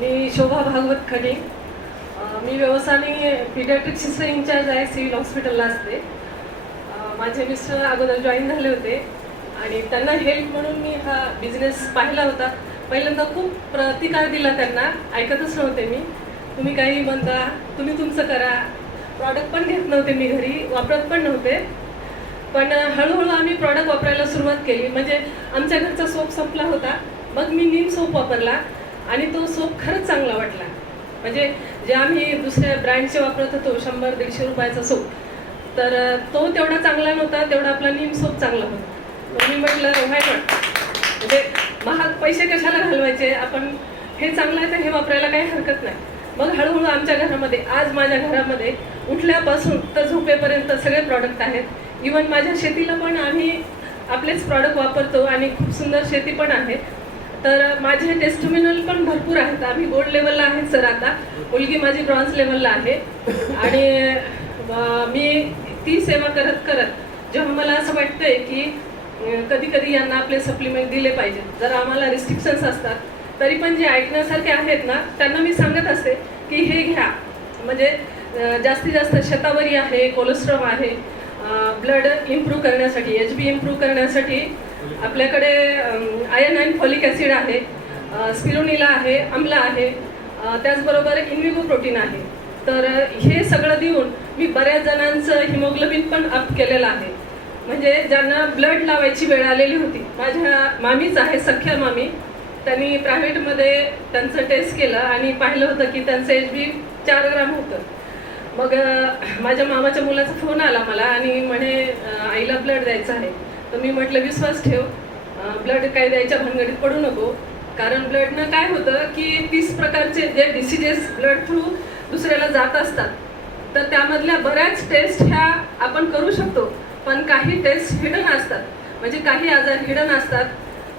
मी शोभा भागवत खडे. मी व्यवसायाने paediatric sister in charge आहे, सिव्हिल हॉस्पिटलला असते. माझे मिस्टर अगोदर जॉईन झाले होते आणि त्यांना हेल्प म्हणून मी हा बिझनेस पाहिला होता. पहिल्यांदा खूप प्रतिकार दिला त्यांना, ऐकतच नव्हते मी. तुम्ही काही म्हणता, तुम्ही तुमचं करा. प्रॉडक्ट पण घेत नव्हते मी घरी, वापरत पण नव्हते. पण हळूहळू आम्ही प्रॉडक्ट वापरायला सुरुवात केली. म्हणजे आमच्या घरचा सोप संपला होता, मग मी नीम सोप वापरला आणि तो सोप खरंच चांगला वाटला. म्हणजे जे आम्ही दुसऱ्या ब्रँडचे वापरत होतो 100-150 रुपयाचा सोप, तर तो तेवढा चांगला नव्हता, तेवढा आपला नीम सोप चांगला होता. मी म्हटलं व्हाय नॉट, म्हणजे महाग पैसे कशाला घालवायचे, आपण हे चांगलं आहे तर हे वापरायला काही हरकत नाही. मग हळूहळू आमच्या घरामध्ये, आज माझ्या घरामध्ये उठल्यापासून तर झोपेपर्यंत सगळे प्रॉडक्ट आहेत. इवन माझ्या शेतीला पण आम्ही आपलेच प्रॉडक्ट वापरतो आणि खूप सुंदर शेती पण आहे. तर माझे टेस्टिमोनियल पण भरपूर आहेत. आम्ही गोल्ड लेवलला आहेत सर. आता मुलगी माझी ब्रॉन्झ लेवलला आहे. आणि मी ती सेवा करत करत जेव्हा मला असं वाटतंय की कधी कधी यांना आपले सप्लिमेंट दिले पाहिजेत. जर आम्हाला रिस्ट्रिक्शन्स असतात तरी पण जे ऐकण्यासारखे आहेत ना, त्यांना मी सांगत असते की हे घ्या. म्हणजे जास्तीत जास्त शतावरी आहे, कोलेस्ट्रॉल आहे, ब्लड इम्प्रूव्ह करण्यासाठी, HB इम्प्रूव्ह करण्यासाठी आपल्याकडे आयर्न आणि फॉलिक ॲसिड आहे, स्पिरुलिना आहे, आम्ला आहे, त्याचबरोबर इन्व्हिगो प्रोटीन आहे. तर हे सगळं देऊन मी बऱ्याच जणांचं हिमोग्लोबिन पण अप केलेलं आहे. म्हणजे ज्यांना ब्लड लावायची वेळ आलेली होती, माझ्या मामीच आहे, सख्या मामी, त्यांनी प्रायव्हेटमध्ये त्यांचं टेस्ट केलं आणि पाहिलं होतं की त्यांचं HB 4 ग्राम होतं. मग माझ्या मामाच्या मुलाचा फोन आला मला आणि म्हणे आईला ब्लड द्यायचं आहे. तर मी म्हटलं विश्वास ठेव, ब्लड काय द्यायच्या भानगडीत पडू नको. कारण ब्लडनं काय होतं की 30 प्रकारचे जे डिसिजेस ब्लड थ्रू दुसऱ्याला जात असतात, तर त्यामधल्या बऱ्याच टेस्ट ह्या आपण करू शकतो. पण काही टेस्ट हिडन असतात, म्हणजे काही आजार हिडन असतात.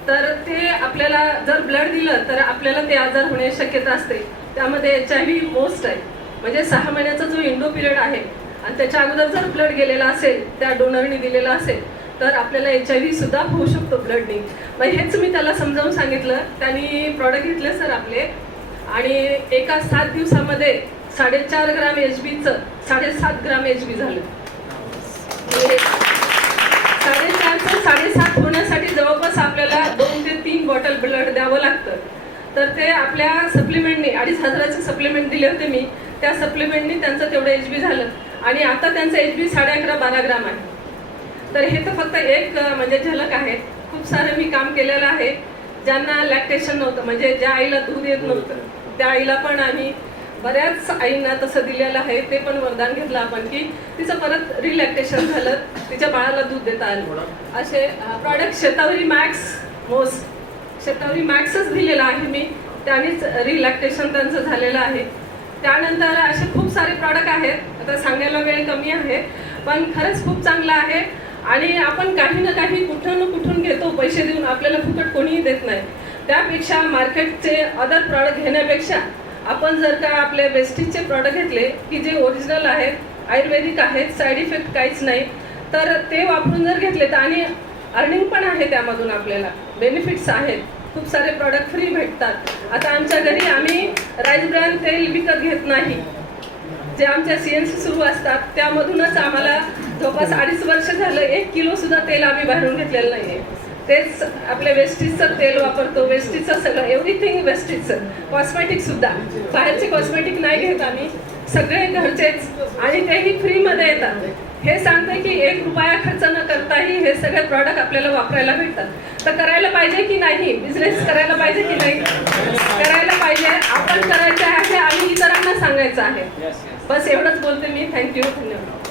तर ते आपल्याला जर ब्लड दिलं तर आपल्याला ते आजार होण्याची शक्यता असते. त्यामध्ये HIV मोस्ट आहे. म्हणजे 6 महिन्याचा जो इंडो पिरियड आहे आणि त्याच्या अगोदर जर ब्लड गेलेला असेल, त्या डोनरनी दिलेला असेल, तर आपल्याला HIV सुद्धा होऊ शकतो ब्लडनी. मग हेच मी त्याला समजावून सांगितलं. त्यांनी प्रॉडक्ट घेतले सर आपले आणि एका 7 दिवसामध्ये 4.5 ग्राम HBचं 7.5 ग्राम HB झालं. 4.5चं 7.5 होण्यासाठी जवळपास आपल्याला 2 ते 3 बॉटल ब्लड द्यावं लागतं. तर ते आपल्या सप्लिमेंटनी 2,500चे सप्लिमेंट दिले होते मी, त्या सप्लिमेंटनी त्यांचं तेवढं HB झालं आणि आता त्यांचं HB 11.5-12 ग्राम आहे. तर हे तर फक्त एक म्हणजे झलक आहे. खूप सारं मी काम केलेलं आहे. ज्यांना लॅक्टेशन नव्हतं, म्हणजे ज्या आईला दूध येत नव्हतं, त्या आईला पण आम्ही बऱ्याच आईंना तसं दिलेलं आहे. ते पण वरदान घेतलं आपण की तिचं परत रिलॅक्टेशन झालं, तिच्या बाळाला दूध देता आलं. असे प्रॉडक्ट शतावरी मॅक्स, मोस्ट शतावरी मॅक्सच दिलेला आहे मी, त्यानेच रिलॅक्टेशन त्यांचं झालेलं आहे. त्यानंतर असे खूप सारे प्रॉडक्ट आहेत. आता सांगायला वेळ कमी आहे, पण खरंच खूप चांगलं आहे. आणि आपण काही ना काही कुठून ना कुठून घेतो पैसे देऊन, आपल्याला फुकट कोणीही देत नाही. त्यापेक्षा मार्केटचे अदर प्रॉडक्ट घेण्यापेक्षा आपण जर का आपले वेस्टीजचे प्रॉडक्ट घेतले की जे ओरिजिनल आहेत, आयुर्वेदिक आहेत, साईड इफेक्ट काहीच नाही, तर ते वापरून जर घेतले तर आणि अर्निंग पण आहे, त्यामधून आपल्याला बेनिफिट्स आहेत. खूप सारे प्रॉडक्ट फ्री भेटतात. आता आमच्या घरी आम्ही राईस ब्रँड तेल विकत घेत नाही. जे आमच्या CNC सुरू असतात त्यामधूनच आम्हाला जवळपास 2.5 वर्ष झालं 1 किलो सुद्धा तेल आम्ही बाहेरून घेतलेलं नाही आहे. तेच आपले वेस्टीजचं तेल वापरतो. वेस्टीजचं सगळं एव्हरीथिंग वेस्टीजचं, कॉस्मेटिक सुद्धा, बाहेरचे कॉस्मेटिक नाही घेत आम्ही, सगळे घरचेच आणि तेही फ्रीमध्ये येतात. हे सांगते की 1 रुपया खर्च न करताही हे सगळे प्रॉडक्ट आपल्याला वापरायला भेटतात. तर करायला पाहिजे की नाही? बिझनेस करायला पाहिजे की नाही? करायला पाहिजे. आपण करायचं आहे आणि इतरांना सांगायचं आहे. बस एवढंच बोलते मी. थँक्यू, धन्यवाद.